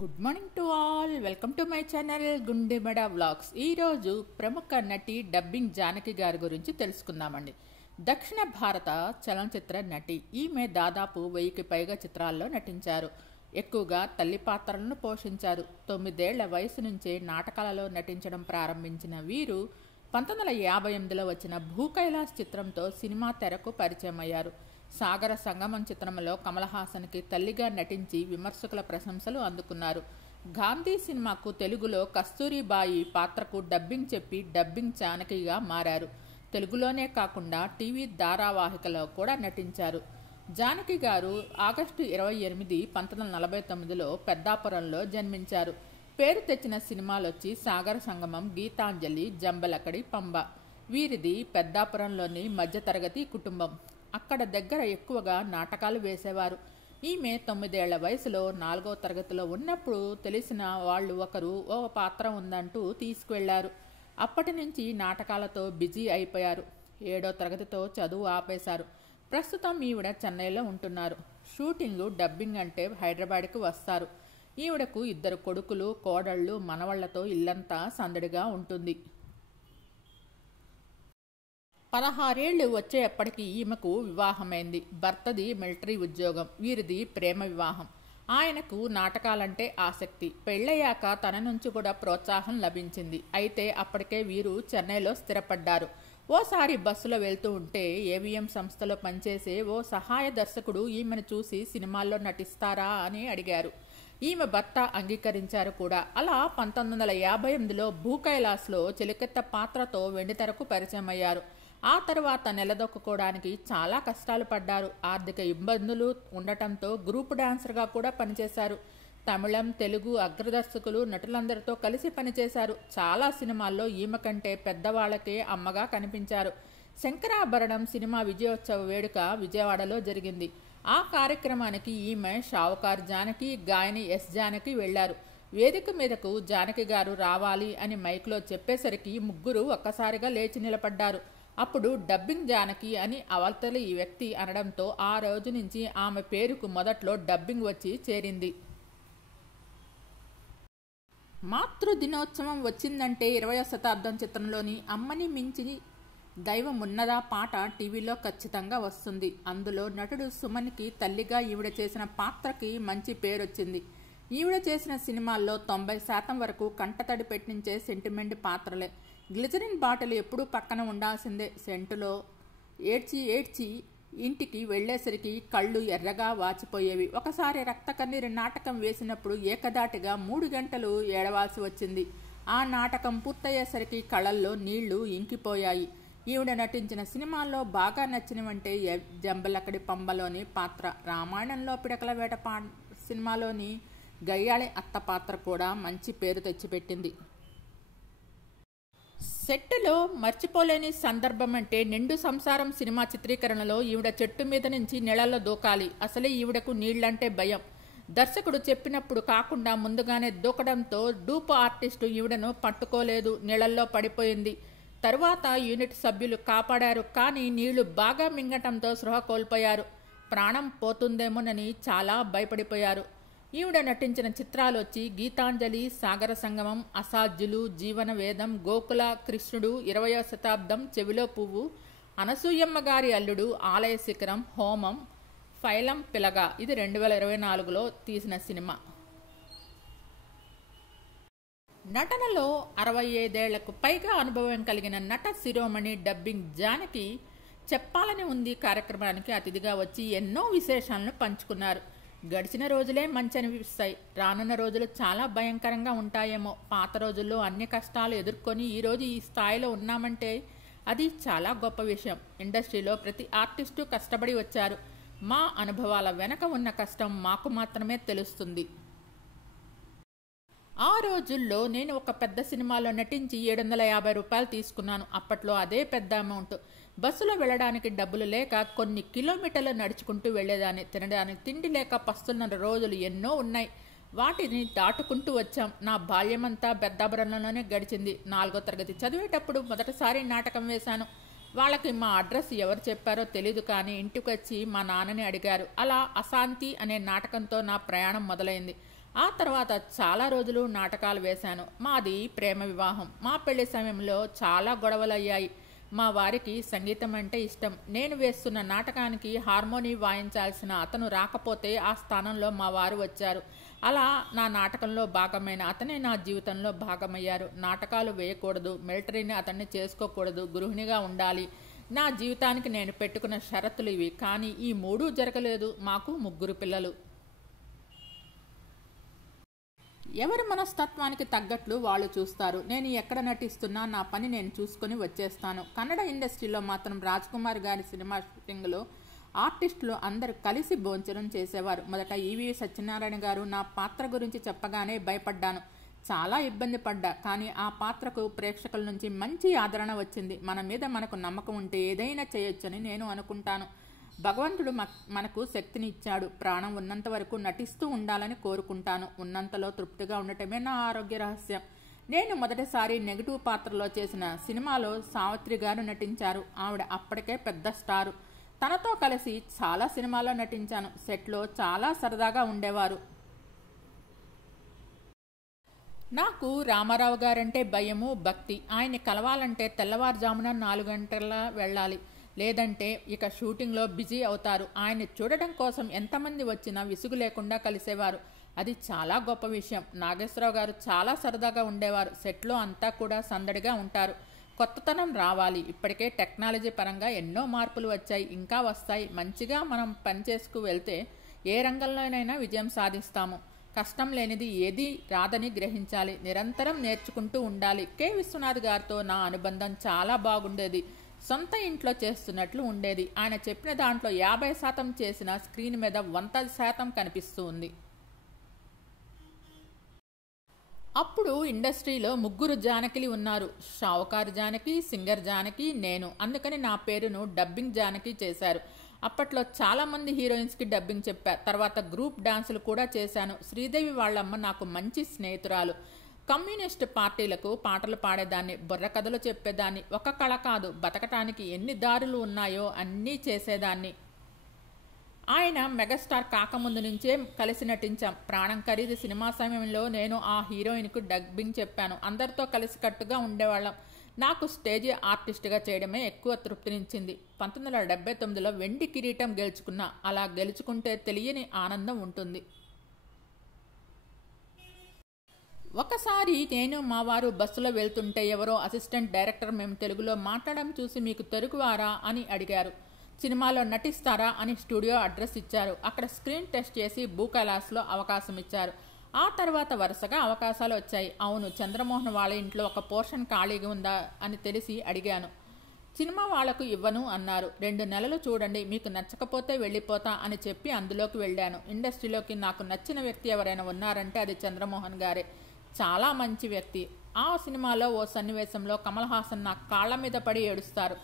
Good morning to all. Welcome to my channel Gundemeda vlogs. ఈరోజు ప్రముఖ నటి డబ్బింగ్ జానకి గారి గురించి తెలుసుకుందామండి. దక్షిణ భారత చలనచిత్ర నటి. ఈమె దాదాపు 1000కి పైగా చిత్రాల్లో నటించారు. ఎక్కువగా తల్లి పాత్రలను పోషించారు. 9 ఏళ్ల వయసు నుంచే నాటకాలలో నటించడం ప్రారంభించిన వీరు 1958లో వచ్చిన భూకైలాస్ చిత్రంతో సినిమా తెరకు పరిచయం అయ్యారు. సాగర సంగమం చిత్రంలో కమల్ హాసన్కి తల్లిగా నటించి విమర్శకుల ప్రశంసలు అందుకున్నారు. గాంధీ సినిమాకు తెలుగులో కస్తూరిబాయి పాత్రకు డబ్బింగ్ చెప్పి డబ్బింగ్ జానకిగా మారారు. తెలుగులోనే కాకుండా టీవీ ధారావాహికలో కూడా నటించారు. జానకి గారు ఆగస్టు 28, 1949లో పెద్దాపురంలో జన్మించారు. పేరు తెచ్చిన సినిమాలొచ్చి సాగర సంగమం, గీతాంజలి, జంబలకడి, పంబ. వీరిది పెద్దాపురంలోని మధ్యతరగతి కుటుంబం. అక్కడ దగ్గర ఎక్కువగా నాటకాలు వేసేవారు. ఈమె 9 ఏళ్ల వయసులో 4వ తరగతిలో ఉన్నప్పుడు తెలిసిన వాళ్ళు ఒకరు ఓ పాత్ర ఉందంటూ తీసుకువెళ్లారు. అప్పటి నుంచి నాటకాలతో బిజీ అయిపోయారు. 7వ తరగతితో చదువు ఆపేశారు. ప్రస్తుతం ఈవిడ చెన్నైలో ఉంటున్నారు. షూటింగు, డబ్బింగ్ అంటే హైదరాబాద్కు వస్తారు. ఈవిడకు 2 కొడుకులు, కోడళ్ళు, మనవళ్లతో ఇల్లంతా సందడిగా ఉంటుంది. 16 ఏళ్లు వచ్చేప్పటికి ఈమెకు వివాహమైంది. భర్తది మిలిటరీ ఉద్యోగం. వీరిది ప్రేమ వివాహం. ఆయనకు నాటకాలంటే ఆసక్తి. పెళ్ళయ్యాక తన నుంచి కూడా ప్రోత్సాహం లభించింది. అయితే అప్పటికే వీరు చెన్నైలో స్థిరపడ్డారు. ఓసారి బస్సులో వెళ్తూ ఉంటే ఏవిఎం సంస్థలో పనిచేసే ఓ సహాయ దర్శకుడు ఈమెను చూసి సినిమాల్లో నటిస్తారా అని అడిగారు. ఈమె భర్త అంగీకరించారు కూడా. అలా 1958లో భూకైలాస్లో చెలికెత్త పాత్రతో వెండితెరకు పరిచయం అయ్యారు. ఆ తర్వాత నిలదొక్కుకోవడానికి చాలా కష్టాలు పడ్డారు. ఆర్థిక ఇబ్బందులు ఉండటంతో గ్రూప్ డాన్సర్గా కూడా పనిచేశారు. తమిళం, తెలుగు అగ్రదర్శకులు, నటులందరితో కలిసి పనిచేశారు. చాలా సినిమాల్లో ఈమె కంటే పెద్దవాళ్లకే అమ్మగా కనిపించారు. శంకరాభరణం సినిమా విజయోత్సవ వేడుక విజయవాడలో జరిగింది. ఆ కార్యక్రమానికి ఈమె షావుకార్ జానకి, గాయని ఎస్ జానకి వెళ్లారు. వేదిక మీదకు జానకి గారు రావాలి అని మైక్లో చెప్పేసరికి ముగ్గురు ఒక్కసారిగా లేచి నిలబడ్డారు. అప్పుడు డబ్బింగ్ జానకి అని అవతలి ఈ వ్యక్తి అనడంతో ఆ రోజు నుంచి ఆమె పేరుకు మొదట్లో డబ్బింగ్ వచ్చి చేరింది. మాతృ దినోత్సవం వచ్చిందంటే 20వ శతాబ్దం చిత్రంలోని అమ్మని మించి దైవం ఉన్నదా పాట టీవీలో ఖచ్చితంగా వస్తుంది. అందులో నటుడు సుమన్కి తల్లిగా ఈవిడ చేసిన పాత్రకి మంచి పేరొచ్చింది. ఈవిడ చేసిన సినిమాల్లో 90% వరకు కంటతడి పెట్టించే సెంటిమెంట్ పాత్రలే. గ్లిజరిన్ బాటిల్ ఎప్పుడూ పక్కన ఉండాల్సిందే. సెంటులో ఏడ్చి ఇంటికి వెళ్లేసరికి కళ్ళు ఎర్రగా వాచిపోయేవి. ఒకసారి రక్త కన్నీరు నాటకం వేసినప్పుడు ఏకదాటిగా 3 గంటలు ఏడవాల్సి వచ్చింది. ఆ నాటకం పూర్తయ్యేసరికి కళ్ళల్లో నీళ్లు ఇంకిపోయాయి. ఈవిడ నటించిన సినిమాల్లో బాగా నచ్చినవంటే జంబలకడి పంబలోని పాత్ర, రామాయణంలో పిడకల వేట సినిమాలోని గయ్యాళి అత్త పాత్ర కూడా మంచి పేరు తెచ్చిపెట్టింది. సెట్టులో మర్చిపోలేని సందర్భం అంటే నిండు సంసారం సినిమా చిత్రీకరణలో ఈవిడ చెట్టు మీద నుంచి నీళ్లలో దూకాలి. అసలే ఈవిడకు నీళ్లంటే భయం. దర్శకుడు చెప్పినప్పుడు కాకుండా ముందుగానే దూకడంతో డూప్ ఆర్టిస్టు ఈవిడను పట్టుకోలేదు, నీళ్లలో పడిపోయింది. తరువాత యూనిట్ సభ్యులు కాపాడారు. కానీ నీళ్లు బాగా మింగటంతో స్పృహ కోల్పోయారు. ప్రాణం పోతుందేమోనని చాలా భయపడిపోయారు. ఈవిడ నటించిన చిత్రాలు వచ్చి గీతాంజలి, సాగర సంగమం, అసాధ్యులు, జీవన వేదం, గోకుల, కృష్ణుడు, 20వ శతాబ్దం, చెవిలో పువ్వు, అనసూయమ్మ గారి అల్లుడు, ఆలయ శిఖరం, హోమం, ఫైలం పిలగ. ఇది 2024లో తీసిన సినిమా. నటనలో 65 ఏళ్లకు పైగా అనుభవం కలిగిన నట శిరోమణి డబ్బింగ్ జానకి చెప్పాలని ఉంది కార్యక్రమానికి అతిథిగా వచ్చి ఎన్నో విశేషాలను పంచుకున్నారు. గడిచిన రోజులే మంచి అనిపిస్తాయి, రానున్న రోజులు చాలా భయంకరంగా ఉంటాయేమో. పాత రోజుల్లో అన్ని కష్టాలు ఎదుర్కొని ఈరోజు ఈ స్థాయిలో ఉన్నామంటే అది చాలా గొప్ప విషయం. ఇండస్ట్రీలో ప్రతి ఆర్టిస్టు కష్టపడి వచ్చారు. మా అనుభవాల వెనక ఉన్న కష్టం మాకు మాత్రమే తెలుస్తుంది. ఆ రోజుల్లో నేను ఒక పెద్ద సినిమాలో నటించి 750 రూపాయలు తీసుకున్నాను. అప్పట్లో అదే పెద్ద అమౌంట్. బస్సులో వెళ్ళడానికి డబ్బులు లేక కొన్ని కిలోమీటర్లు నడుచుకుంటూ వెళ్లేదాన్ని. తినడానికి తిండి లేక పస్తున్న రోజులు ఎన్నో ఉన్నాయి. వాటిని దాటుకుంటూ వచ్చాం. నా బాల్యమంతా పెద్దాపురంలోనే గడిచింది. 4వ తరగతి చదివేటప్పుడు మొదటిసారి నాటకం వేశాను. వాళ్ళకి మా అడ్రస్ ఎవరు చెప్పారో తెలీదు, కానీ ఇంటికి వచ్చి మా నాన్నని అడిగారు. అలా అశాంతి అనే నాటకంతో నా ప్రయాణం మొదలైంది. ఆ తర్వాత చాలా రోజులు నాటకాలు వేశాను. మాది ప్రేమ వివాహం. మా పెళ్లి సమయంలో చాలా గొడవలు అయ్యాయి. మా వారికి సంగీతం అంటే ఇష్టం. నేను వేస్తున్న నాటకానికి హార్మోని వాయించాల్సిన అతను రాకపోతే ఆ స్థానంలో మా వారు వచ్చారు. అలా నా నాటకంలో భాగమైన అతనే నా జీవితంలో భాగమయ్యారు. నాటకాలు వేయకూడదు, మిలిటరీని అతన్ని చేసుకోకూడదు, గృహిణిగా ఉండాలి. నా జీవితానికి నేను పెట్టుకున్న షరతులు ఇవి. కానీ ఈ మూడూ జరగలేదు. మాకు 3 పిల్లలు. ఎవరి మనస్తత్వానికి తగ్గట్లు వాళ్ళు చూస్తారు. నేను ఎక్కడ నటిస్తున్నా నా పని నేను చూసుకొని వచ్చేస్తాను. కన్నడ ఇండస్ట్రీలో మాత్రం రాజ్ కుమార్ గారి సినిమా షూటింగ్లో ఆర్టిస్టులు అందరూ కలిసి భోంచనం చేసేవారు. మొదట ఈవి సత్యనారాయణ గారు నా పాత్ర గురించి చెప్పగానే భయపడ్డాను. చాలా ఇబ్బంది పడ్డా. కానీ ఆ పాత్రకు ప్రేక్షకుల నుంచి మంచి ఆదరణ వచ్చింది. మన మీద మనకు నమ్మకం ఉంటే ఏదైనా చేయొచ్చని నేను అనుకుంటాను. భగవంతుడు మనకు శక్తిని ఇచ్చాడు. ప్రాణం ఉన్నంత వరకు నటిస్తూ ఉండాలని కోరుకుంటాను. ఉన్నంతలో తృప్తిగా ఉండటమే నా ఆరోగ్య రహస్యం. నేను మొదటిసారి నెగిటివ్ పాత్రలో చేసిన సినిమాలో సావిత్రి గారు నటించారు. ఆవిడ అప్పటికే పెద్ద స్టారు. తనతో కలిసి చాలా సినిమాల్లో నటించాను. సెట్లో చాలా సరదాగా ఉండేవారు. నాకు రామారావు గారంటే భయము, భక్తి. ఆయన్ని కలవాలంటే తెల్లవారుజామున 4 గంటల వెళ్ళాలి. లేదంటే ఇక షూటింగ్లో బిజీ అవుతారు. ఆయన్ని చూడడం కోసం ఎంతమంది వచ్చినా విసుగు లేకుండా కలిసేవారు. అది చాలా గొప్ప విషయం. నాగేశ్వరరావు గారు చాలా సరదాగా ఉండేవారు. సెట్లో అంతా కూడా సందడిగా ఉంటారు. కొత్తతనం రావాలి. ఇప్పటికే టెక్నాలజీ పరంగా ఎన్నో మార్పులు వచ్చాయి, ఇంకా వస్తాయి. మంచిగా మనం పనిచేసుకు వెళ్తే ఏ రంగంలోనైనా విజయం సాధిస్తాము. కష్టం లేనిది ఏదీ రాదని గ్రహించాలి. నిరంతరం నేర్చుకుంటూ ఉండాలి. కె. విశ్వనాథ్ గారితో నా అనుబంధం చాలా బాగుండేది. సొంత ఇంట్లో చేస్తున్నట్లు ఉండేది. ఆయన చెప్పిన దాంట్లో 50% చేసిన స్క్రీన్ మీద 100% కనిపిస్తూ ఉంది. అప్పుడు ఇండస్ట్రీలో 3 జానకిలు ఉన్నారు. షావుకారు జానకి, సింగర్ జానకి, నేను. అందుకని నా పేరును డబ్బింగ్ జానకి చేశారు. అప్పట్లో చాలామంది హీరోయిన్స్కి డబ్బింగ్ చెప్పా. తర్వాత గ్రూప్ డాన్సులు కూడా చేశాను. శ్రీదేవి వాళ్ళమ్మ నాకు మంచి స్నేహితురాలు. కమ్యూనిస్ట్ పార్టీలకు పాటలు పాడేదాన్ని, బుర్ర కథలు చెప్పేదాన్ని. ఒక కళ కాదు, బతకటానికి ఎన్ని దారులు ఉన్నాయో అన్నీ చేసేదాన్ని. ఆయన మెగాస్టార్ కాకముందు నుంచే కలిసి నటించాం. ప్రాణం ఖరీదు సినిమా సమయంలో నేను ఆ హీరోయిన్కు డబ్బింగ్ చెప్పాను. అందరితో కలిసికట్టుగా ఉండేవాళ్ళం. నాకు స్టేజ్ ఆర్టిస్ట్గా చేయడమే ఎక్కువ తృప్తినిచ్చింది. 1979లో వెండి కిరీటం గెలుచుకున్నా. అలా గెలుచుకుంటే తెలియని ఆనందం ఉంటుంది. ఒకసారి నేను మా వారు బస్సులో వెళ్తుంటే ఎవరో అసిస్టెంట్ డైరెక్టర్ మేము తెలుగులో మాట్లాడడం చూసి మీకు తెలుగువారా అని అడిగారు. సినిమాలో నటిస్తారా అని స్టూడియో అడ్రస్ ఇచ్చారు. అక్కడ స్క్రీన్ టెస్ట్ చేసి భూకైలాస్లో అవకాశం ఇచ్చారు. ఆ తర్వాత వరుసగా అవకాశాలు వచ్చాయి. అవును, చంద్రమోహన్ వాళ్ళ ఇంట్లో ఒక పోర్షన్ ఖాళీగా ఉందా అని తెలిసి అడిగాను. సినిమా వాళ్లకు ఇవ్వను అన్నారు. 2 నెలలు చూడండి, మీకు నచ్చకపోతే వెళ్ళిపోతా అని చెప్పి అందులోకి వెళ్ళాను. ఇండస్ట్రీలోకి నాకు నచ్చిన వ్యక్తి ఎవరైనా ఉన్నారంటే అది చంద్రమోహన్ గారే. చాలా మంచి వ్యక్తి. ఆ సినిమాలో ఓ సన్నివేశంలో కమల్ హాసన్ నా కాళ్ల మీద పడి ఏడుస్తారు.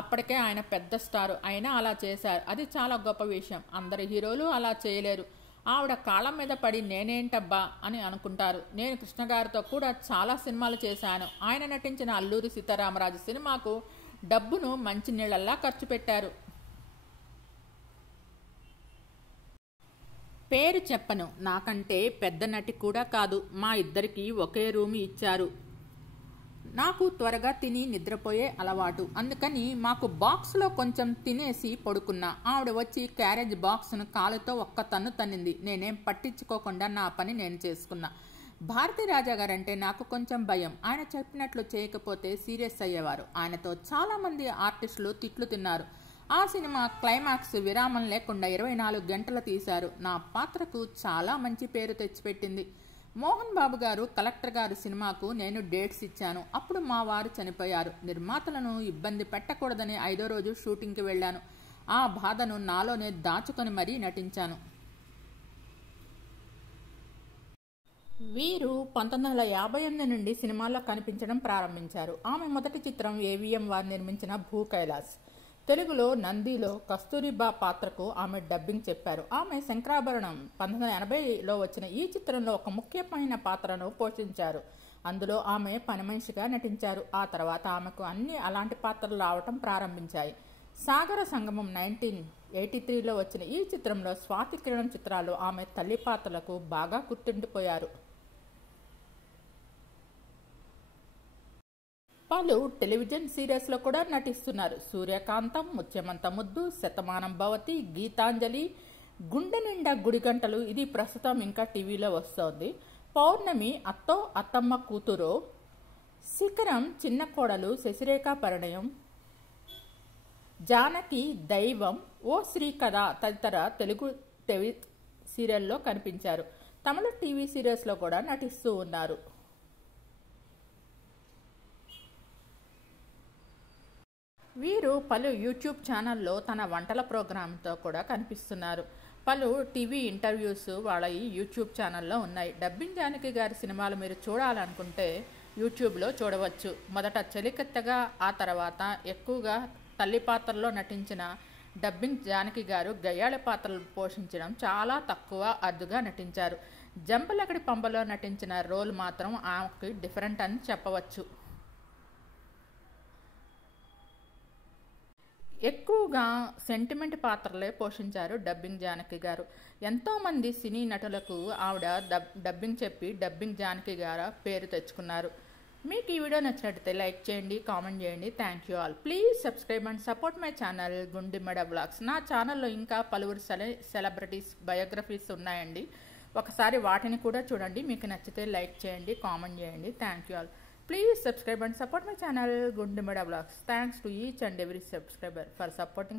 అప్పటికే ఆయన పెద్ద స్టారు, అయినా అలా చేశారు. అది చాలా గొప్ప విషయం. అందరు హీరోలు అలా చేయలేరు. ఆవిడ కాళ్ళ మీద పడి నేనేంటబ్బా అని అనుకుంటారు. నేను కృష్ణగారితో కూడా చాలా సినిమాలు చేశాను. ఆయన నటించిన అల్లూరి సీతారామరాజు సినిమాకు డబ్బును మంచినీళ్లల్లా ఖర్చు పెట్టారు. పేరు చెప్పను, నాకంటే పెద్ద నటి కూడా కాదు. మా ఇద్దరికి ఒకే రూమ్ ఇచ్చారు. నాకు త్వరగా తిని నిద్రపోయే అలవాటు. అందుకని మాకు బాక్స్లో కొంచెం తినేసి పడుకున్నా. ఆవిడ వచ్చి క్యారేజ్ బాక్స్ను కాలుతో ఒక్క తన్ను తన్నింది. నేనేం పట్టించుకోకుండా నా పని నేను చేసుకున్నా. భారతీ రాజా గారంటే నాకు కొంచెం భయం. ఆయన చెప్పినట్లు చేయకపోతే సీరియస్ అయ్యేవారు. ఆయనతో చాలామంది ఆర్టిస్టులు తిట్లు తిన్నారు. ఆ సినిమా క్లైమాక్స్ విరామం లేకుండా 24 గంటలు తీశారు. నా పాత్రకు చాలా మంచి పేరు తెచ్చిపెట్టింది. మోహన్ బాబు గారు కలెక్టర్ గారు సినిమాకు నేను డేట్స్ ఇచ్చాను. అప్పుడు మా వారు చనిపోయారు. నిర్మాతలను ఇబ్బంది పెట్టకూడదని 5వ రోజు షూటింగ్కి వెళ్ళాను. ఆ బాధను నాలోనే దాచుకొని మరీ నటించాను. వీరు 1958 నుండి సినిమాల్లో కనిపించడం ప్రారంభించారు. ఆమె మొదటి చిత్రం ఏవిఎం వారు నిర్మించిన భూకైలాస్. తెలుగులో నందిలో కస్తూరిబా పాత్రకు ఆమె డబ్బింగ్ చెప్పారు. ఆమె శంకరాభరణం 1980లో వచ్చిన ఈ చిత్రంలో ఒక ముఖ్యమైన పాత్రను పోషించారు. అందులో ఆమె పని మనిషిగా నటించారు. ఆ తర్వాత ఆమెకు అన్ని అలాంటి పాత్రలు రావటం ప్రారంభించాయి. సాగర సంగమం 1983లో వచ్చిన ఈ చిత్రంలో స్వాతి కిరణం చిత్రాలు ఆమె తల్లి పాత్రలకు బాగా గుర్తుండిపోయారు. పలు టెలివిజన్ సీరియల్స్లో కూడా నటిస్తున్నారు. సూర్యకాంతం, ముత్యమంత ముద్దు, శతమానం భవతి, గీతాంజలి, గుండె నిండా గుడిగంటలు ఇది ప్రస్తుతం ఇంకా టీవీలో వస్తోంది. పౌర్ణమి, అత్తో అత్తమ్మ కూతురో, శిఖరం, చిన్న కోడలు, శశిరేఖ పరిణయం, జానకి, దైవం, ఓ శ్రీ కథ తదితర తెలుగు టీవీ సీరియల్లో కనిపించారు. తమిళ టీవీ సీరియల్స్లో కూడా నటిస్తూ ఉన్నారు. వీరు పలు యూట్యూబ్ ఛానల్లో తన వంటల ప్రోగ్రాంతో కూడా కనిపిస్తున్నారు. పలు టీవీ ఇంటర్వ్యూస్ వాళ్ళ ఈ యూట్యూబ్ ఛానల్లో ఉన్నాయి. డబ్బింగ్ జానకి గారి సినిమాలు మీరు చూడాలనుకుంటే యూట్యూబ్లో చూడవచ్చు. మొదట చెలికత్తెగా, ఆ తర్వాత ఎక్కువగా తల్లి పాత్రలో నటించిన డబ్బింగ్ జానకి గారు గయ్యాళి పాత్రలు పోషించడం చాలా తక్కువ, అరుదుగా నటించారు. జంబలకడి పంబలో నటించిన రోల్ మాత్రం ఆమెకి డిఫరెంట్ అని చెప్పవచ్చు. ఎక్కువగా సెంటిమెంట్ పాత్రలే పోషించారు డబ్బింగ్ జానకి గారు. ఎంతోమంది సినీ నటులకు ఆవిడ డబ్బింగ్ చెప్పి డబ్బింగ్ జానకి గారు పేరు తెచ్చుకున్నారు. మీకు ఈ వీడియో నచ్చినట్లయితే లైక్ చేయండి, కామెంట్ చేయండి. Thank you all. Please subscribe and support my channel Gundimeda vlogs. నా ఛానల్లో ఇంకా పలువురు సెలబ్రిటీస్ బయోగ్రఫీస్ ఉన్నాయండి. ఒకసారి వాటిని కూడా చూడండి. మీకు నచ్చితే లైక్ చేయండి, కామెంట్ చేయండి. Thank you all. Please subscribe and support my channel Gundimeda Vlogs. Thanks to each and every subscriber for supporting.